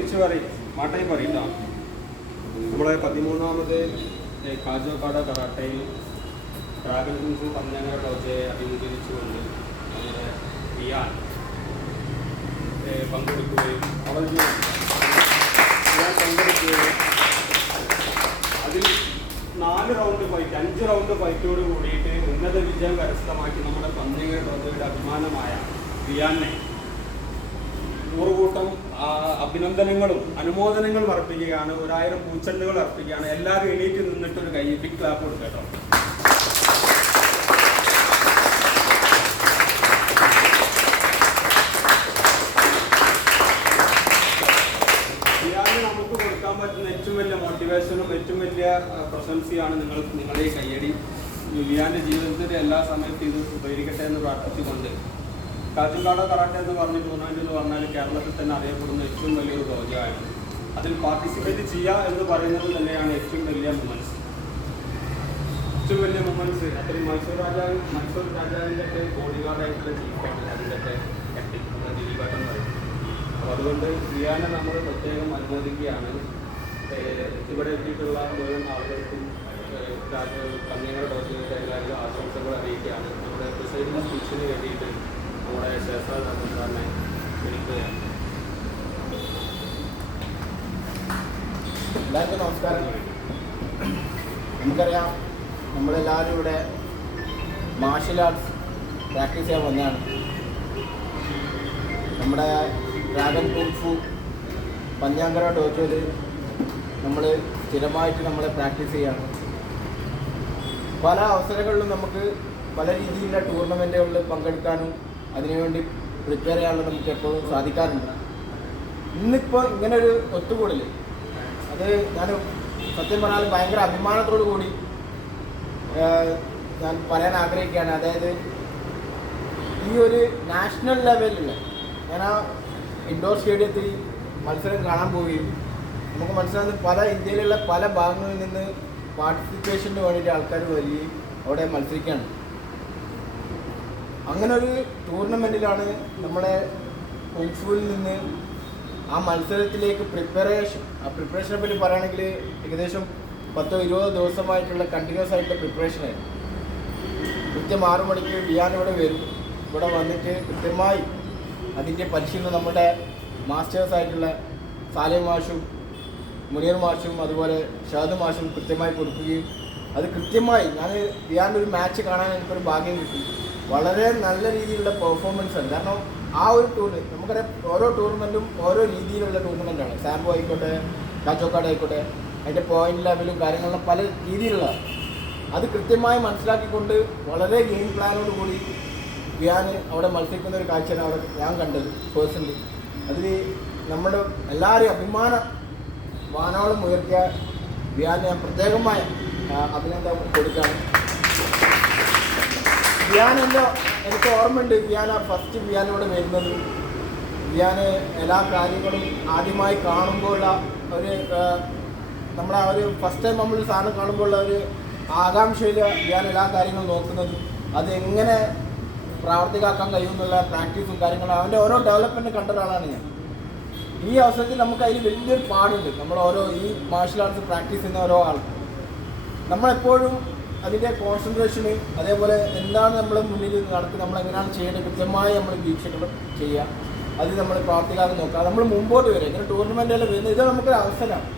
തിരിച്ചു പറയും മാട്ടായി പറയട്ടോ. നമ്മളെ 13ാമത് കാജോക്കാട് കറാട്ടയിൽ ഡ്രാഗൺ കിങ്സ് പന്തങ്ങര ഡോജയെ അഭിമുഖീകരിച്ചുകൊണ്ട് നമ്മുടെ റിയാൻ പങ്കെടുക്കുകയും പങ്കെടുക്കുകയും അതിൽ 4 റൗണ്ട് ഫൈറ്റ് 5 റൗണ്ട് ഫൈറ്റോട് കൂടിയിട്ട് ഉന്നത വിജയം കരസ്ഥമാക്കി നമ്മുടെ പന്തങ്ങര ഡോജയുടെ അഭിമാനമായ റിയാനെ 100 കൂട്ടം അഭിനന്ദനങ്ങളും അനുമോദനങ്ങളും അർപ്പിക്കുകയാണ്. 1000 പൂച്ചെണ്ടുകൾ അർപ്പിക്കുകയാണ്. എല്ലാവരും എണീറ്റ് നിന്നിട്ടൊരു കൈ ബിഗ് ക്ലാപ്പ് കൊടുക്കുക കേട്ടോ. റിയാന് നമുക്ക് കൊടുക്കാൻ പറ്റുന്ന ഏറ്റവും വലിയ മോട്ടിവേഷനും ഏറ്റവും വലിയ പ്രശംസയാണ് നിങ്ങളുടെ ഈ കയ്യടി. റിയാന്റെ ജീവിതത്തിന്റെ എല്ലാ സമയത്തും ഇത് ഉപകരിക്കട്ടെ എന്ന് പ്രാർത്ഥിച്ചുകൊണ്ട് കാജോക്കാട് കറാട്ടെ എന്ന് പറഞ്ഞ ടൂർണമെന്റ് എന്ന് പറഞ്ഞാൽ കേരളത്തിൽ തന്നെ അറിയപ്പെടുന്ന ഏറ്റവും വലിയൊരു ഡോജയാണ്. അതിൽ പാർട്ടിസിപ്പേറ്റ് ചെയ്യുക എന്ന് പറയുന്നത് തന്നെയാണ് ഏറ്റവും വലിയ മൊമെന്റ്സ്. ഏറ്റവും വലിയ മൊമെന്റ്സ് അത്രയും മൈസൂർ രാജാവിൻ്റെ ഒക്കെ ബോഡി ഗാർഡായിട്ടുള്ള ചീഫായിട്ട് അതിൻ്റെ ക്യാപ്റ്റൻ നമ്മുടെ ദിലീപേട്ടൻ എന്ന് പറയും. അപ്പോൾ അതുകൊണ്ട് റിയാനെ നമ്മൾ പ്രത്യേകം അനുമോദിക്കുകയാണ്. ഇവിടെ എത്തിയിട്ടുള്ള മുഴുവൻ ആളുകൾക്കും പന്തങ്ങര ഡോജയുടെ എല്ലാവരും ആശംസകൾ അറിയിക്കുകയാണ്. നമ്മുടെ പ്രിസൈഡിംഗ് സ്പീച്ചിന് വേണ്ടിയിട്ട് നമ്മുടെ ശേഷാധാരനെ വിളിക്കുകയാണ്. എല്ലാവർക്കും നമസ്കാരം. നമുക്കറിയാം നമ്മളെല്ലാവരും ഇവിടെ മാർഷൽ ആർട്സ് പ്രാക്ടീസ് ചെയ്യാൻ വന്നതാണ്. നമ്മുടെ ഡ്രാഗൺ കുങ്ഫു പന്തങ്ങര ഡോജോയിൽ നമ്മൾ സ്ഥിരമായിട്ട് നമ്മളെ പ്രാക്ടീസ് ചെയ്യാണ്. പല അവസരങ്ങളിലും നമുക്ക് പല രീതിയിലുള്ള ടൂർണമെൻറ്റുകളിൽ പങ്കെടുക്കാനും അതിനുവേണ്ടി പ്രിപ്പയർ ചെയ്യാനുള്ള നമുക്ക് എപ്പോഴും സാധിക്കാറുണ്ട്. ഇന്നിപ്പോൾ ഇങ്ങനൊരു ഒത്തുകൂടൽ അത് ഞാൻ സത്യം പറഞ്ഞാൽ ഭയങ്കര അഭിമാനത്തോടു കൂടി ഞാൻ പറയാൻ ആഗ്രഹിക്കുകയാണ്. അതായത് ഈ ഒരു നാഷണൽ ലെവലിൽ ഞാൻ ആ ഇൻഡോർ സ്റ്റേഡിയത്തിൽ മത്സരം കാണാൻ പോവുകയും നമുക്ക് മനസ്സിലാകുന്ന പല ഇന്ത്യയിലുള്ള പല ഭാഗങ്ങളിൽ നിന്ന് പാർട്ടിസിപ്പേഷന് വേണ്ടിയിട്ട് ആൾക്കാർ വരികയും അവിടെ മത്സരിക്കുകയാണ്. അങ്ങനെ ഒരു ടൂർണമെൻറ്റിലാണ് നമ്മുടെ കുങ്ഫുവിൽ നിന്ന് ആ മത്സരത്തിലേക്ക് പ്രിപ്പറേഷനെ പറ്റി പറയുകയാണെങ്കിൽ ഏകദേശം 10-20 ദിവസമായിട്ടുള്ള കണ്ടിന്യൂസ് ആയിട്ടുള്ള പ്രിപ്പറേഷനായിരുന്നു. കൃത്യം 6 മണിക്ക് റിയാൻ ഇവിടെ വരും. ഇവിടെ വന്നിട്ട് കൃത്യമായി അതിൻ്റെ പരിശീലനം നമ്മുടെ മാസ്റ്റേഴ്സായിട്ടുള്ള സാലിം മാഷും മുനീർ മാഷും അതുപോലെ ഷാദ് മാഷും കൃത്യമായി കൊടുക്കുകയും അത് കൃത്യമായി ഞാൻ റിയാൻ്റെ ഒരു മാച്ച് കാണാൻ എനിക്കൊരു ഭാഗ്യം കിട്ടി. വളരെ നല്ല രീതിയിലുള്ള പെർഫോമൻസ് ആണ്. കാരണം ആ ഒരു ടൂർണമെൻറ്റ് നമുക്കറിയാം ഓരോ ടൂർണമെൻറ്റും ഓരോ രീതിയിലുള്ള ടൂർണമെൻറ്റാണ്. സാമ്പോ ആയിക്കോട്ടെ കാജോക്കാട് ആയിക്കോട്ടെ അതിൻ്റെ പോയിന്റ് ലെവലും കാര്യങ്ങളും പല രീതിയിലുള്ളതാണ്. അത് കൃത്യമായി മനസ്സിലാക്കിക്കൊണ്ട് വളരെ ഗെയിം പ്ലാനോട് കൂടി റിയാൻ അവിടെ മത്സരിക്കുന്ന ഒരു കാഴ്ചയാണ് അവിടെ ഞാൻ കണ്ടത് പേഴ്സണലി. അതിൽ നമ്മുടെ എല്ലാവരെയും അഭിമാന വാനോളം ഉയർത്തിയ റിയാന് ഞാൻ പ്രത്യേകമായ അഭിനന്ദനം കൊടുക്കുകയാണ്. റിയാനെന്തോ എനിക്ക് ഓർമ്മയുണ്ട് ഫസ്റ്റ് റിയാനോട് വരുന്നത് റിയാന് എല്ലാ കാര്യങ്ങളും ആദ്യമായി കാണുമ്പോഴുള്ള ഒരു നമ്മളെ ആ ഒരു ഫസ്റ്റ് ടൈം നമ്മൾ സാധനം കാണുമ്പോഴുള്ള ഒരു ആകാംക്ഷയിൽ റിയാൻ എല്ലാ കാര്യങ്ങളും നോക്കുന്നത് അതെങ്ങനെ പ്രാവർത്തികമാക്കാൻ കഴിയുമെന്നുള്ള പ്രാക്ടീസും കാര്യങ്ങളും അവൻ്റെ ഓരോ ഡെവലപ്മെൻറ്റ് കണ്ട ഒരാളാണ് ഞാൻ. ഈ അവസരത്തിൽ നമുക്ക് അതിൽ വലിയൊരു പാടുണ്ട്. നമ്മൾ ഓരോ ഈ മാർഷൽ ആർട്സ് പ്രാക്ടീസ് ചെയ്യുന്ന ഓരോ ആൾ നമ്മളെപ്പോഴും അതിൻ്റെ കോൺസെൻട്രേഷന് അതേപോലെ എന്താണ് നമ്മൾ മുന്നിൽ നടത്തി നമ്മൾ എങ്ങനെയാണ് ചെയ്യേണ്ടത് കൃത്യമായി നമ്മൾ വീക്ഷണം ചെയ്യുക. അത് നമ്മൾ പ്രാവർത്തികമാക്കി നോക്കുക. നമ്മൾ മുമ്പോട്ട് വരിക. ഇങ്ങനെ ടൂർണമെൻറ്റുകൾ വരുന്നത് ഇത് നമുക്കൊരു അവസരമാണ്.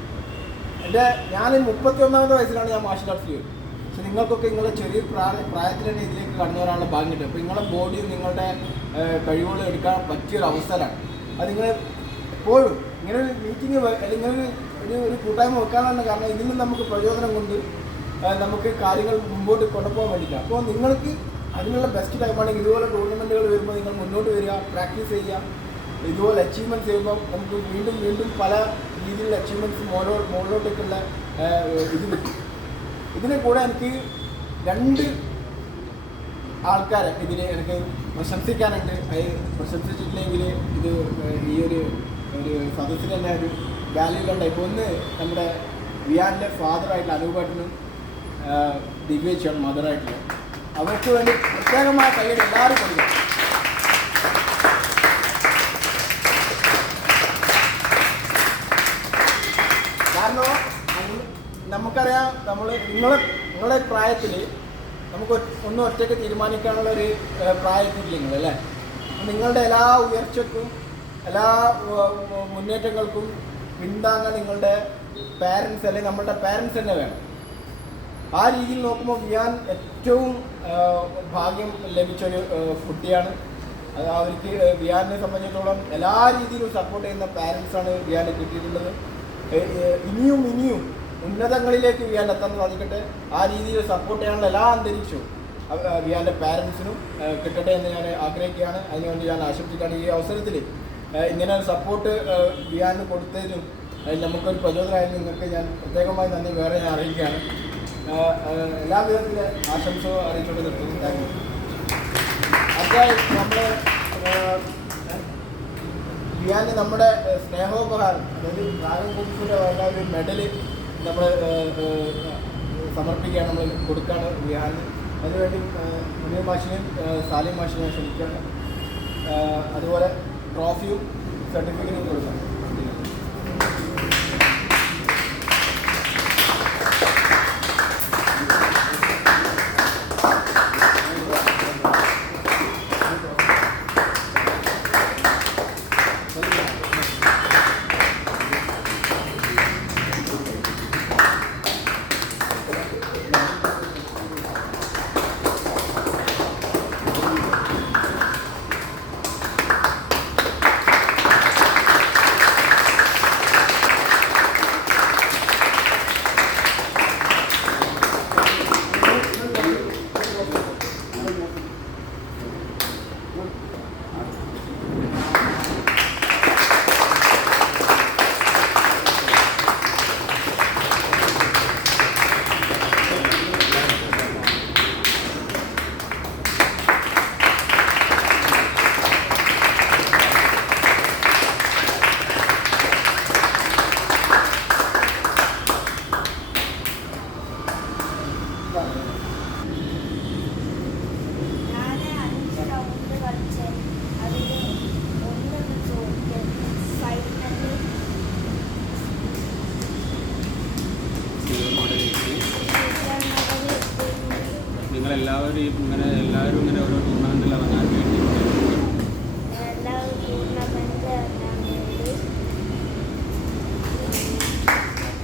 ഞാൻ 31ാമത്തെ വയസ്സിലാണ് ഞാൻ മാർഷൽ ആർട്സ് ചെയ്യുന്നത്. പക്ഷെ നിങ്ങൾക്കൊക്കെ നിങ്ങളുടെ ചെറിയ പ്രായത്തിൽ തന്നെ ഇതിലേക്ക് കടന്നു വരാനുള്ള ഭാഗ്യം കിട്ടും. അപ്പോൾ നിങ്ങളുടെ ബോഡിയും നിങ്ങളുടെ കഴിവുകളും എടുക്കാൻ പറ്റിയൊരു അവസരമാണ്. അത് നിങ്ങൾ എപ്പോഴും ഇങ്ങനെ ഒരു മീറ്റിംഗ് അല്ലെങ്കിൽ ഒരു കൂട്ടായ്മ വെക്കാനാണ്. കാരണം ഇതിൽ നിന്ന് നമുക്ക് പ്രചോദനം കൊണ്ട് നമുക്ക് കാര്യങ്ങൾ മുമ്പോട്ട് കൊണ്ടുപോകാൻ വേണ്ടിയിട്ടാണ്. അപ്പോൾ നിങ്ങൾക്ക് അതിനുള്ള ബെസ്റ്റ് ടൈമാണെങ്കിൽ ഇതുപോലെ ടൂർണമെൻറ്റുകൾ വരുമ്പോൾ നിങ്ങൾ മുന്നോട്ട് വരിക, പ്രാക്ടീസ് ചെയ്യുക. ഇതുപോലെ അച്ചീവ്മെൻറ്റ്സ് ചെയ്യുമ്പോൾ നമുക്ക് വീണ്ടും പല രീതിയിലുള്ള അച്ചീവ്മെൻറ്റ്സ് മുകളിലോട്ടേക്കുള്ള ഇത് കിട്ടും. ഇതിനെ കൂടെ എനിക്ക് 2 ആൾക്കാരെ ഇതിന് എനിക്ക് പ്രശംസിക്കാനുണ്ട്. അത് പ്രശംസിച്ചിട്ടില്ലെങ്കിൽ ഇത് ഈ ഒരു സദസ്സിന് തന്നെ ഒരു വാല്യൂ കണ്ട. ഇപ്പോൾ ഒന്ന് നമ്മുടെ റിയാൻ്റെ ഫാദറായിട്ടുള്ള അനൂപേട്ടനും ദിവ്യച്ചാണ് മദറായിട്ടുള്ളത്. അവർക്ക് വേണ്ടി പ്രത്യേകമായ കയ്യിൽ എല്ലാവരും കൊടുക്കും. നമുക്കറിയാം നിങ്ങളെ പ്രായത്തിൽ നമുക്ക് ഒന്നും ഒറ്റയ്ക്ക് തീരുമാനിക്കാനുള്ള ഒരു പ്രായത്തില്ല നിങ്ങളല്ലേ. നിങ്ങളുടെ എല്ലാ ഉയർച്ചയ്ക്കും എല്ലാ മുന്നേറ്റങ്ങൾക്കും പിന്താങ്ങാൻ നിങ്ങളുടെ പാരൻസ് അല്ലെങ്കിൽ നമ്മളുടെ പാരൻസ് തന്നെ വേണം. ആ രീതിയിൽ നോക്കുമ്പോൾ വിയാൻ ഏറ്റവും ഭാഗ്യം ലഭിച്ചൊരു കുട്ടിയാണ്. അത് അവർക്ക് വിയാനെ സംബന്ധിച്ചിടത്തോളം എല്ലാ രീതിയിലും സപ്പോർട്ട് ചെയ്യുന്ന പാരൻസാണ് വിയാനെ കിട്ടിയിട്ടുള്ളത്. ഇനിയും ഉന്നതങ്ങളിലേക്ക് വിയാൻ എത്താൻ സാധിക്കട്ടെ. ആ രീതിയിൽ സപ്പോർട്ട് ചെയ്യാനുള്ള എല്ലാ അന്തരീക്ഷവും വിയാൻ്റെ പാരൻസിനും കിട്ടട്ടെ എന്ന് ഞാൻ ആഗ്രഹിക്കുകയാണ്. അതിനുവേണ്ടി ഞാൻ ആശംസിക്കുകയാണ്. ഈ അവസരത്തിൽ ഇങ്ങനെ ഒരു സപ്പോർട്ട് വിയാന് കൊടുത്തതിനും നമുക്കൊരു പ്രചോദനമായിരുന്നു. നിങ്ങൾക്ക് ഞാൻ പ്രത്യേകമായി നന്ദി വേറെ ഞാൻ അറിയിക്കുകയാണ്. എല്ലാ വിധത്തിലെ ആശംസകൾ അറിയിച്ചുകൊണ്ട് നിർത്തുന്നു. Thank you. അടുത്തായി നമ്മുടെ വിയാന് നമ്മുടെ സ്നേഹോപഹാരം, അതായത് ഡ്രാഗൺ ബുക്സിൻ്റെ ഒരു മെഡല് നമ്മൾ സമർപ്പിക്കുകയാണ്, നമ്മൾ കൊടുക്കുകയാണ് വിയാന്. അതിനുവേണ്ടി മുനീർ മാഷിനെയും സാലിം മാഷിനെയും ക്ഷണിക്കുകയാണ്. അതുപോലെ ട്രോഫിയും സർട്ടിഫിക്കറ്റും കൊടുക്കണം. എല്ലാവരും ഇങ്ങനെ ഓരോ ടൂർണമെന്റിൽ ഇറങ്ങാൻ വേണ്ടി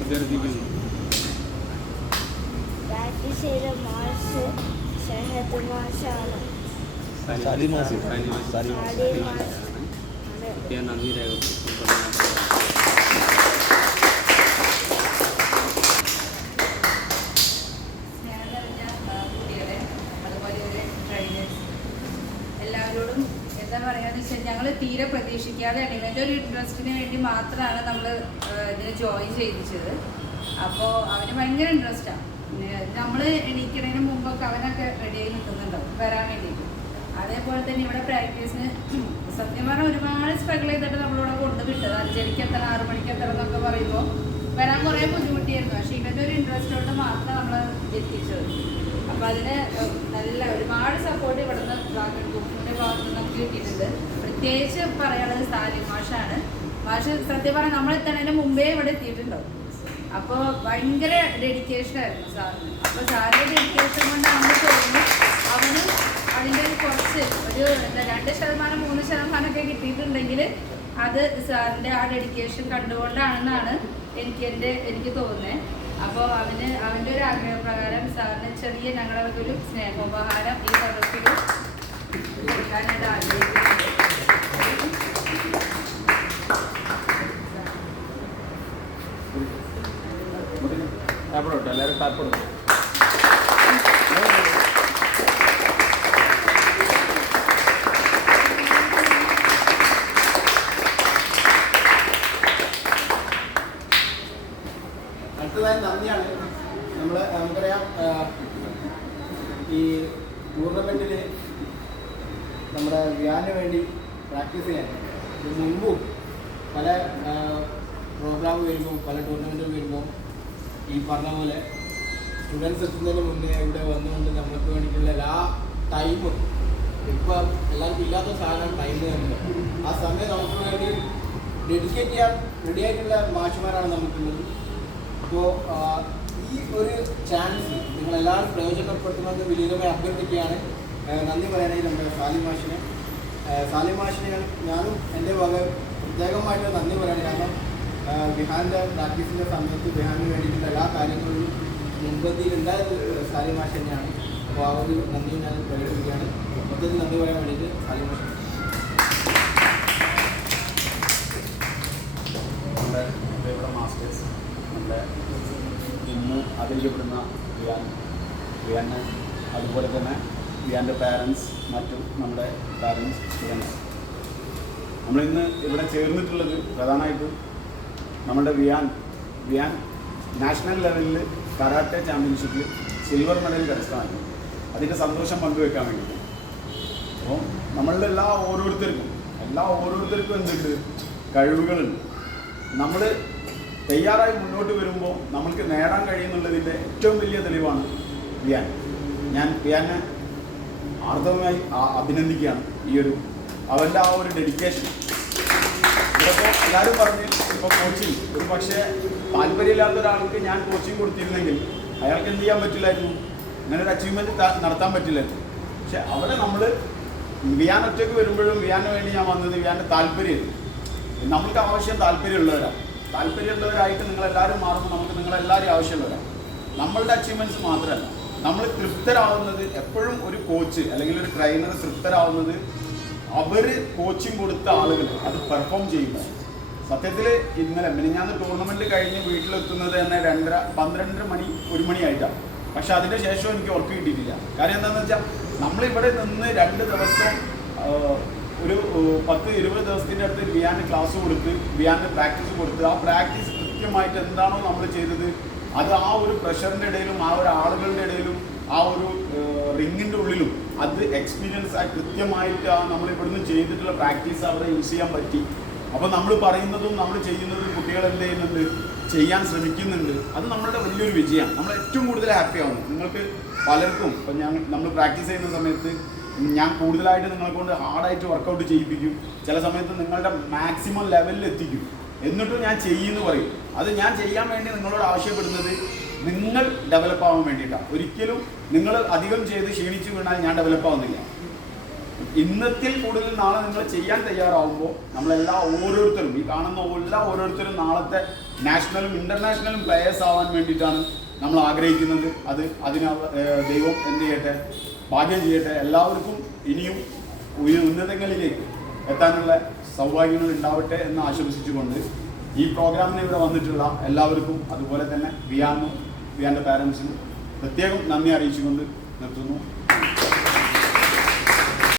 അഭ്യർത്ഥിക്കുന്നു. പ്രാക്ടീസ് ചെയ്ത മാഷ് ഷഹദ് മാഷാണ്. നന്ദി രേഖപ്പെടുത്തുന്നു. എല്ലാവരോടും എന്താ പറയാന്ന് വെച്ചാൽ ഞങ്ങൾ തീരെ പ്രതീക്ഷിക്കാതെയാണ് ഇവൻ്റെ ഒരു ഇൻട്രസ്റ്റിന് വേണ്ടി മാത്രമാണ് നമ്മൾ ഇതിന് ജോയിൻ ചെയ്യിച്ചത്. അപ്പോൾ അവന് ഭയങ്കര ഇൻട്രസ്റ്റാണ്. നമ്മൾ എണീക്കുന്നതിന് മുമ്പൊക്കെ അവനൊക്കെ റെഡിയായി നിൽക്കുന്നുണ്ടാവും വരാൻ വേണ്ടിയിട്ട്. അതേപോലെ തന്നെ ഇവിടെ പ്രാക്ടീസിന് സത്യം പറഞ്ഞാൽ ഒരുപാട് സ്ട്രഗിൾ ചെയ്തിട്ട് നമ്മളിവിടെ കൊണ്ടുവിട്ടത്. 5:30 എത്തണം 6 മണിക്ക് എത്തണം എന്നൊക്കെ പറയുമ്പോൾ വരാൻ കുറേ ബുദ്ധിമുട്ടിയായിരുന്നു. പക്ഷേ ഇവൻ്റെ ഒരു ഇൻട്രസ്റ്റ് കൊണ്ട് മാത്രം നമ്മൾ എത്തിച്ചത്. അപ്പോൾ അതിന് നല്ല ഒരുപാട് സപ്പോർട്ട് ഇവിടുന്ന് ഡ്രാഗൺ ബുക്കിൻ്റെ ഭാഗത്ത് നിന്ന് നമുക്ക് കിട്ടിയിട്ടുണ്ട്. പ്രത്യേകിച്ച് പറയാനുള്ളത് സാലിം മാഷാണ്. മാഷ് സത്യം പറഞ്ഞാൽ നമ്മൾ എത്തണതിന് മുമ്പേ ഇവിടെ എത്തിയിട്ടുണ്ടാവും. അപ്പോൾ ഭയങ്കര ഡെഡിക്കേഷനായിരുന്നു സാറിന്. അപ്പോൾ സാറിൻ്റെ ഡെഡിക്കേഷൻ കൊണ്ട് നമ്മൾ തോന്നുന്നു അവന് അതിൻ്റെ കുറച്ച് ഒരു 2% 3% ഒക്കെ കിട്ടിയിട്ടുണ്ടെങ്കിൽ അത് സാറിൻ്റെ ആ ഡെഡിക്കേഷൻ കണ്ടുകൊണ്ടാണെന്നാണ് എനിക്ക് തോന്നുന്നത്. അപ്പോൾ അവൻ്റെ ഒരു ആഗ്രഹപ്രകാരം സാറിന് ചെറിയ ഞങ്ങളുടെ ഒരു സ്നേഹോപഹാരം ഈ സദസ്സിൽ കൊടുക്കാനായിട്ട് ആഗ്രഹിക്കുന്നുണ്ട്. എല്ലാവരും താല്പര്യം അടുത്തതായി നന്ദിയാണ്. നമുക്കറിയാം ഈ ടൂർണമെൻറ്റിൽ നമ്മുടെ വിയാന് വേണ്ടി പ്രാക്ടീസ് ചെയ്യാൻ മുമ്പും പല പ്രോഗ്രാം വരുമ്പോൾ പല ടൂർണമെൻറ്റുകൾ വരുമ്പോൾ ഈ പറഞ്ഞ പോലെ സ്റ്റുഡൻസ് എത്തുന്നതിന് മുന്നേ ഇവിടെ വന്നുകൊണ്ട് നമുക്ക് വേണ്ടിയിട്ടുള്ള എല്ലാ ടൈമും ഇപ്പോൾ എല്ലാവർക്കും ഇല്ലാത്ത സാധനം ടൈം തന്നെ. ആ സമയം നമുക്ക് വേണ്ടി ഡെഡിക്കേറ്റ് ചെയ്യാൻ റെഡിയായിട്ടുള്ള മാഷുമാരാണ് നമുക്കുള്ളത്. അപ്പോൾ ഈ ഒരു ചാൻസ് നിങ്ങളെല്ലാവരും പ്രയോജനപ്പെടുത്തുന്നത് വിനീതമായി അഭ്യർത്ഥിക്കുകയാണ്. നന്ദി പറയാനായി നമ്മുടെ സാലിം മാഷിനെ ഞാനും എൻ്റെ വക പ്രത്യേകമായിട്ട് നന്ദി പറയാണ്. കാരണം വിഹാൻ്റെ പ്രാക്ടീസിൻ്റെ സമയത്ത് വിഹാന് വേണ്ടിയിട്ടുള്ള എല്ലാ കാര്യങ്ങളിലും മുൻപന്തിയിൽ ഉണ്ടായത് സാലിം മാഷ് തന്നെയാണ്. അപ്പോൾ ആ ഒരു നന്ദി ഞാൻ പ്രകടിപ്പിക്കുകയാണ്. മൊത്തത്തിൽ നന്ദി പറയാൻ വേണ്ടിയിട്ട് സാലിം മാഷ്. നമ്മുടെ ഇവിടെ മാസ്റ്റേഴ്സ് നമ്മുടെ ഇന്ന് ആദരിക്കപ്പെടുന്ന വിയാന് അതുപോലെ തന്നെ വിയാൻ്റെ പാരൻസ് മറ്റും നമ്മുടെ പാരൻസ് സ്റ്റുഡൻസ് നമ്മളിന്ന് ഇവിടെ ചേർന്നിട്ടുള്ളത് പ്രധാനമായിട്ടും നമ്മുടെ വിയാൻ നാഷണൽ ലെവലിൽ കരാട്ടെ ചാമ്പ്യൻഷിപ്പിൽ സിൽവർ മെഡൽ കരസ്ഥമാക്കി അതിൻ്റെ സന്തോഷം പങ്കുവെക്കാൻ വേണ്ടി. അപ്പോൾ നമ്മളുടെ എല്ലാ ഓരോരുത്തർക്കും എന്തുണ്ട്, കഴിവുകളുണ്ട്. നമ്മൾ തയ്യാറായി മുന്നോട്ട് വരുമ്പോൾ നമ്മൾക്ക് നേടാൻ കഴിയുന്നുള്ളതിൻ്റെ ഏറ്റവും വലിയ തെളിവാണ് വിയാൻ. ഞാൻ വിയാനെ ആർദ്രമായി അഭിനന്ദിക്കുകയാണ്. അവൻ്റെ ആ ഒരു ഡെഡിക്കേഷൻ. ഇതിപ്പോൾ എല്ലാവരും പറഞ്ഞ് ഇപ്പോൾ കോച്ചിങ് ഒരു പക്ഷേ താല്പര്യമില്ലാത്ത ഒരാൾക്ക് ഞാൻ കോച്ചിങ് കൊടുത്തിരുന്നെങ്കിൽ അയാൾക്ക് എന്ത് ചെയ്യാൻ പറ്റില്ലായിരുന്നു, അങ്ങനെ ഒരു അച്ചീവ്മെൻറ്റ് നടത്താൻ പറ്റില്ലായിരുന്നു. പക്ഷെ അവിടെ നമ്മൾ വിയാൻ ഒറ്റയ്ക്ക് വരുമ്പോഴും വിയാന് വേണ്ടി ഞാൻ വന്നത് വിയാൻ്റെ താല്പര്യം. നമുക്ക് ആവശ്യം താല്പര്യമുള്ളവരായിട്ട് നിങ്ങളെല്ലാവരും മാറുമ്പോൾ നമുക്ക് നിങ്ങളെല്ലാവരും ആവശ്യമുള്ളവരാണ്. നമ്മളുടെ അച്ചീവ്മെൻറ്റ്സ് മാത്രമല്ല, നമ്മൾ തൃപ്തരാവുന്നത് എപ്പോഴും ഒരു കോച്ച് അല്ലെങ്കിൽ ഒരു ട്രെയിനർ തൃപ്തരാവുന്നത് അവർ കോച്ചിങ് കൊടുത്ത ആളുകൾ അത് പെർഫോം ചെയ്യുമ്പോൾ. സത്യത്തിൽ ഇന്നലെ മിനിഞ്ഞാന്ന് ടൂർണമെൻറ്റ് കഴിഞ്ഞ് വീട്ടിലെത്തുന്നത് തന്നെ 12 മണി 1 മണിയായിട്ടാണ്. പക്ഷെ അതിൻ്റെ ശേഷം എനിക്ക് ഉറക്കം കിട്ടിയിട്ടില്ല. കാര്യം എന്താണെന്ന് വെച്ചാൽ നമ്മളിവിടെ നിന്ന് 2 ദിവസം ഒരു 10-20 ദിവസത്തിൻ്റെ അടുത്ത് വിയാന് ക്ലാസ് കൊടുത്ത് വിയാന് പ്രാക്ടീസ് കൊടുത്ത് ആ പ്രാക്ടീസ് കൃത്യമായിട്ട് എന്താണോ നമ്മൾ ചെയ്തത് അത് ആ ഒരു പ്രഷറിൻ്റെ ഇടയിലും ആ ഒരു ആളുകളുടെ ഇടയിലും ആ ഒരു റിങ്ങിൻ്റെ ഉള്ളിലും അത് എക്സ്പീരിയൻസ് ആയി കൃത്യമായിട്ട് നമ്മൾ ഇവിടുന്ന് ചെയ്തിട്ടുള്ള പ്രാക്ടീസ് അവിടെ യൂസ് ചെയ്യാൻ പറ്റി. അപ്പോൾ നമ്മൾ പറയുന്നതും നമ്മൾ ചെയ്യുന്നതും കുട്ടികൾ എന്ത് ചെയ്യുന്നുണ്ട്, ചെയ്യാൻ ശ്രമിക്കുന്നുണ്ട്. അത് നമ്മളുടെ വലിയൊരു വിജയമാണ്. നമ്മൾ ഏറ്റവും കൂടുതൽ ഹാപ്പി ആവുന്നു. നിങ്ങൾക്ക് പലർക്കും ഇപ്പം നമ്മൾ പ്രാക്ടീസ് ചെയ്യുന്ന സമയത്ത് ഞാൻ കൂടുതലായിട്ട് നിങ്ങളെ കൊണ്ട് ഹാർഡായിട്ട് വർക്കൗട്ട് ചെയ്യിപ്പിക്കും. ചില സമയത്ത് നിങ്ങളുടെ മാക്സിമം ലെവലിൽ എത്തിക്കും. എന്നിട്ടും ഞാൻ ചെയ്യുമെന്ന് പറയും. അത് ഞാൻ ചെയ്യാൻ വേണ്ടി നിങ്ങളോട് ആവശ്യപ്പെടുന്നത് നിങ്ങൾ ഡെവലപ്പ് ആവാൻ വേണ്ടിയിട്ടാണ്. ഒരിക്കലും നിങ്ങൾ അധികം ചെയ്ത് ക്ഷീണിച്ച് വീണാൽ ഞാൻ ഡെവലപ്പ് ആവുന്നില്ല. ഇന്നത്തിൽ കൂടുതൽ നാളെ നിങ്ങൾ ചെയ്യാൻ തയ്യാറാവുമ്പോൾ നമ്മളെല്ലാ ഓരോരുത്തരും ഈ കാണുന്ന ഓരോരുത്തരും നാളത്തെ നാഷണലും ഇൻ്റർനാഷണലും പ്ലെയേഴ്സ് ആവാൻ വേണ്ടിയിട്ടാണ് നമ്മൾ ആഗ്രഹിക്കുന്നത്. അതിന് ദൈവം എന്ത് ചെയ്യട്ടെ, ഭാഗ്യം ചെയ്യട്ടെ. എല്ലാവർക്കും ഇനിയും ഉന്നതങ്ങളിലേക്ക് എത്താനുള്ള സൗഭാഗ്യങ്ങൾ ഉണ്ടാവട്ടെ എന്ന് ആശംസിച്ചുകൊണ്ട് ഈ പ്രോഗ്രാമിന് ഇവിടെ വന്നിട്ടുള്ള എല്ലാവർക്കും അതുപോലെ തന്നെ വിയാൻ്റെ പാരൻസിനും പ്രത്യേകം നന്ദി അറിയിച്ചുകൊണ്ട് നിർത്തുന്നു.